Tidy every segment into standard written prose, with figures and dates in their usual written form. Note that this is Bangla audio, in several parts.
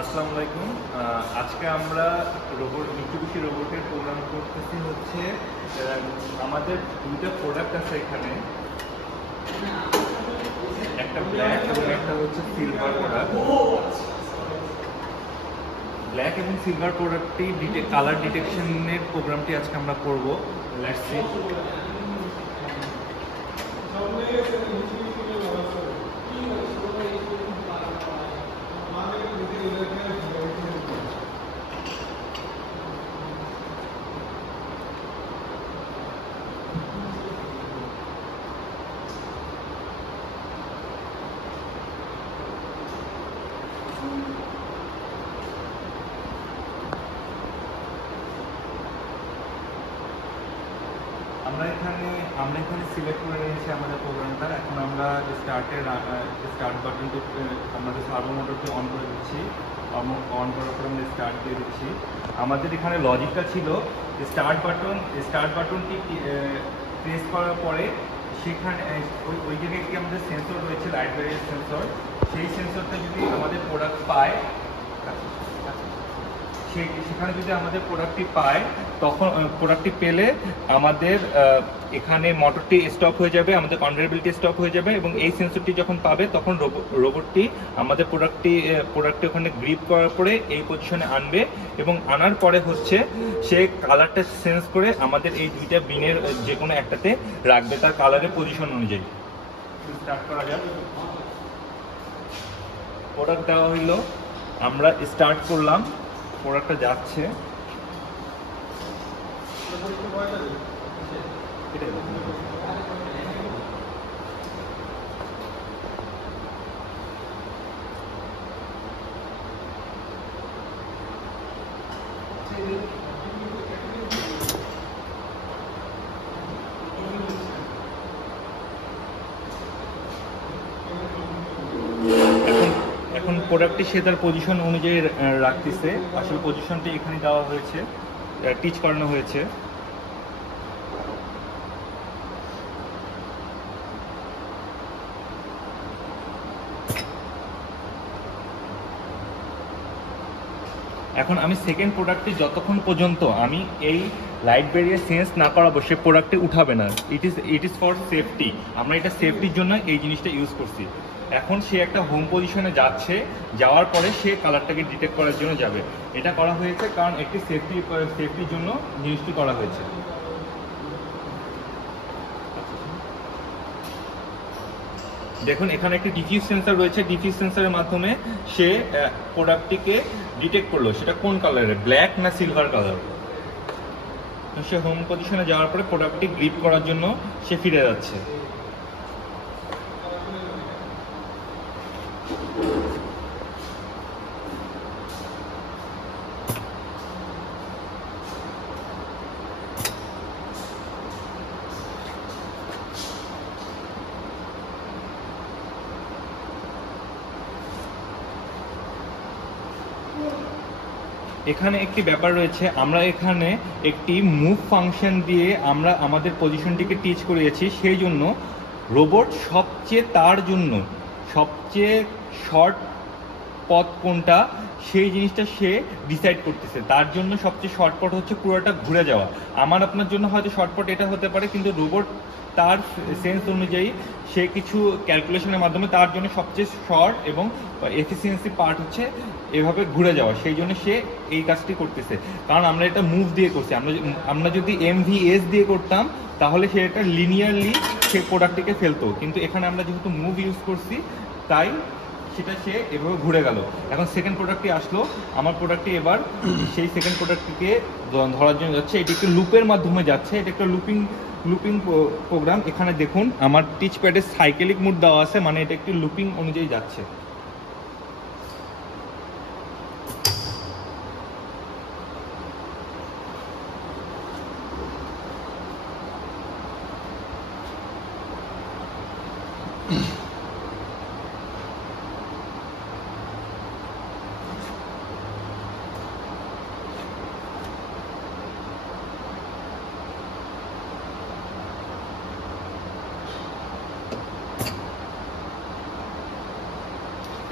আসসালামু আলাইকুম। আজকে আমরা মিত্সুবিশি রোবটের প্রোগ্রাম করতেছি হচ্ছে আমাদের দুইটা প্রোডাক্ট আছে এখানে, একটা ব্ল্যাক এবং একটা হচ্ছে সিলভার প্রোডাক্ট। ব্ল্যাক এবং সিলভার প্রোডাক্টটি কালার ডিটেকশনের প্রোগ্রামটি আজকে আমরা করব। Let's see. আমরা এখানে সিলেক্ট করে নিয়েছি আমাদের প্রোগ্রামটা। এখন আমরা স্টার্ট বাটনটি আমাদের সার্ভো মোটরটি অন করে দিচ্ছি। অন করার পর আমরা স্টার্ট দিয়ে দিচ্ছি। আমাদের এখানে লজিকটা ছিল স্টার্ট বাটনটি প্রেস করার পরে সেখানে ওই জায়গায় একটি আমাদের সেন্সর রয়েছে, লাইট ব্যারিয়ার সেন্সর। সেই সেন্সরটা যদি আমাদের প্রোডাক্ট পায়, সেখানে যদি আমাদের প্রোডাক্টটি পায়, তখন প্রোডাক্টটি পেলে আমাদের এখানে মোটরটি স্টপ হয়ে যাবে, আমাদের কনভেয়ারবেলটি স্টপ হয়ে যাবে এবং এই সেন্সরটি যখন পাবে তখন রোবটটি আমাদের প্রোডাক্টটি ওখানে গ্রিপ করার পরে এই পজিশনে আনবে এবং আনার পরে হচ্ছে সে কালারটা সেন্স করে আমাদের এই দুইটা বিনের যে কোনো একটাতে রাখবে তার কালারের পজিশন অনুযায়ী। স্টার্ট করা যাক। প্রোডাক্ট দেওয়া হইল, আমরা স্টার্ট করলাম, প্রোডাক্টটা যাচ্ছে। এখন প্রোডাক্টটি সে তার পজিশন অনুযায়ী রাখতেছে। আসলে পজিশনটি এখানে দেওয়া হয়েছে, টিচ করানো হয়েছে। এখন আমি সেকেন্ড প্রোডাক্টটি যতক্ষণ পর্যন্ত আমি এই লাইট ব্যারিয়ার সেন্স না করাবো সে প্রোডাক্টটি উঠাবে না। It is for safety. আমরা এটা সেফটির জন্য এই জিনিসটা ইউজ করছি। এখন সে একটা হোম পজিশনে যাচ্ছে, যাওয়ার পরে সে কালারটাকে ডিটেক্ট করার জন্য যাবে। এটা করা হয়েছে কারণ একটি সেফটির জন্য জিনিসটি করা হয়েছে। দেখুন এখানে একটি ডিফিউজ সেন্সর রয়েছে। ডিফিউজ সেন্সরের মাধ্যমে সে প্রোডাক্টটিকে ডিটেক্ট করলো সেটা কোন কালারের, ব্ল্যাক না সিলভার কালার। সে হোম পজিশনে যাওয়ার পরে প্রোডাক্টটি গ্রিপ করার জন্য সে ফিরে যাচ্ছে। এখানে একটি ব্যাপার রয়েছে, আমরা এখানে একটি মুভ ফাংশন দিয়ে আমরা আমাদের পজিশনটিকে টিচ করিয়েছি। সেই জন্য রোবট তার জন্য সবচেয়ে শর্ট পথ কোনটা সেই জিনিসটা সে ডিসাইড করতেছে। তার জন্য সবচেয়ে শর্ট পথ হচ্ছে পুরোটা ঘুরে যাওয়া। আমার আপনার জন্য হয়তো শর্ট পথ এটা হতে পারে, কিন্তু রোবট তার সেন্স অনুযায়ী সে কিছু ক্যালকুলেশনের মাধ্যমে তার জন্য সবচেয়ে শর্ট এবং এফিসিয়েন্সি পার্ট হচ্ছে এভাবে ঘুরে যাওয়া। সেই জন্য সে এই কাজটি করতেছে, কারণ আমরা এটা মুভ দিয়ে করছি। আমরা যদি MVS দিয়ে করতাম তাহলে সে এটা লিনিয়ারলি সে প্রোডাক্টটিকে ফেলতো, কিন্তু এখানে আমরা যেহেতু মুভ ইউজ করছি তাই সেটা সে এভাবে ঘুরে গেল। এখন সেকেন্ড প্রোডাক্টটি আসলো, আমার প্রোডাক্টটি এবার সেই সেকেন্ড প্রোডাক্টটিকে ধরার জন্য যাচ্ছে। এটি একটু লুপের মাধ্যমে যাচ্ছে, এটা একটা লুপিং প্রোগ্রাম। এখানে দেখুন আমার টিচ প্যাডে সাইকেলিক মোড দেওয়া আছে, মানে এটা একটি লুপিং অনুযায়ী যাচ্ছে।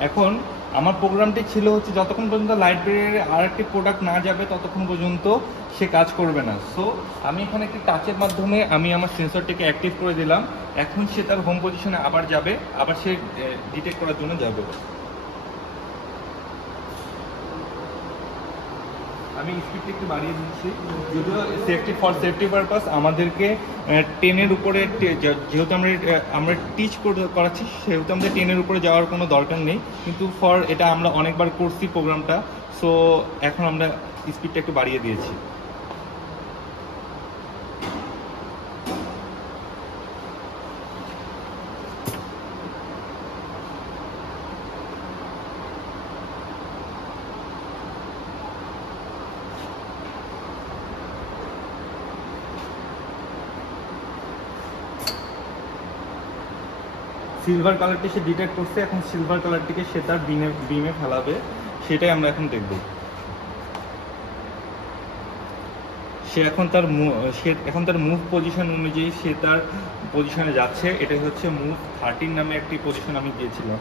এখন আমার প্রোগ্রামটি ছিল হচ্ছে যতক্ষণ পর্যন্ত লাইব্রেরির আর একটি প্রোডাক্ট না যাবে ততক্ষণ পর্যন্ত সে কাজ করবে না। সো আমি এখানে একটি টাচের মাধ্যমে আমি আমার সেন্সরটিকে অ্যাক্টিভ করে দিলাম। এখন সে তার হোম পজিশনে আবার যাবে, আবার সে ডিটেক্ট করার জন্য যাবে। আমি স্পিডটা একটু বাড়িয়ে দিচ্ছি, যদিও সেফটি পারপাস আমাদেরকে 10-এর উপরে যেহেতু আমরা টিচ করাচ্ছি, সেহেতু আমাদের 10-এর উপরে যাওয়ার কোনো দরকার নেই, কিন্তু এটা আমরা অনেকবার করছি প্রোগ্রামটা, সো এখন আমরা স্পিডটা একটু বাড়িয়ে দিয়েছি। সিলভার কালারটি সে ডিটেক্ট করছে, এখন সিলভার কালারটিকে সে তার বিমে ফেলাবে, সেটাই আমরা এখন দেখব। সে এখন তার মুভ পজিশন অনুযায়ী সে তার পজিশনে যাচ্ছে। এটাই হচ্ছে মুভ 13 নামে একটি পজিশন আমি দিয়েছিলাম।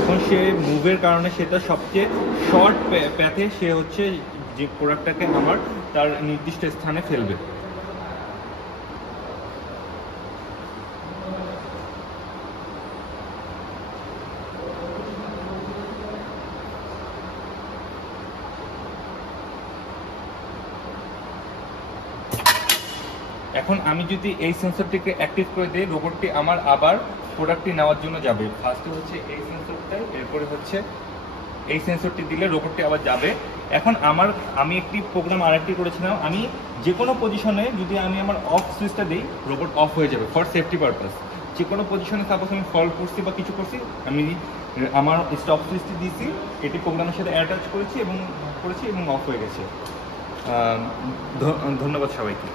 এখন সে মুভের কারণে সে তার সবচেয়ে শর্ট প্যাথে সে হচ্ছে যে প্রোডাক্টটাকে আমার তার নির্দিষ্ট স্থানে ফেলবে। এখন আমি যদি এই সেন্সরটিকে অ্যাক্টিভ করে দিই, রোবটটি আমার আবার প্রোডাক্টটি নেওয়ার জন্য যাবে। ফার্স্টে হচ্ছে এই সেন্সরটাই, এরপরে হচ্ছে এই সেন্সরটি দিলে রোবটটি আবার যাবে। এখন আমি একটি প্রোগ্রাম আরেকটি করেছিলাম, আমি যে কোনো পজিশনে যদি আমি আমার অফ সুইচটা দিই, রোবট অফ হয়ে যাবে ফর সেফটি পারপাস। যে কোনো পজিশনে সাপোজ আমি ফল করছি বা কিছু করছি, আমি আমার স্টপ সুইচটি দিয়েছি, এটি প্রোগ্রামের সাথে অ্যাটাচ করেছি এবং অফ হয়ে গেছে। ধন্যবাদ সবাইকে।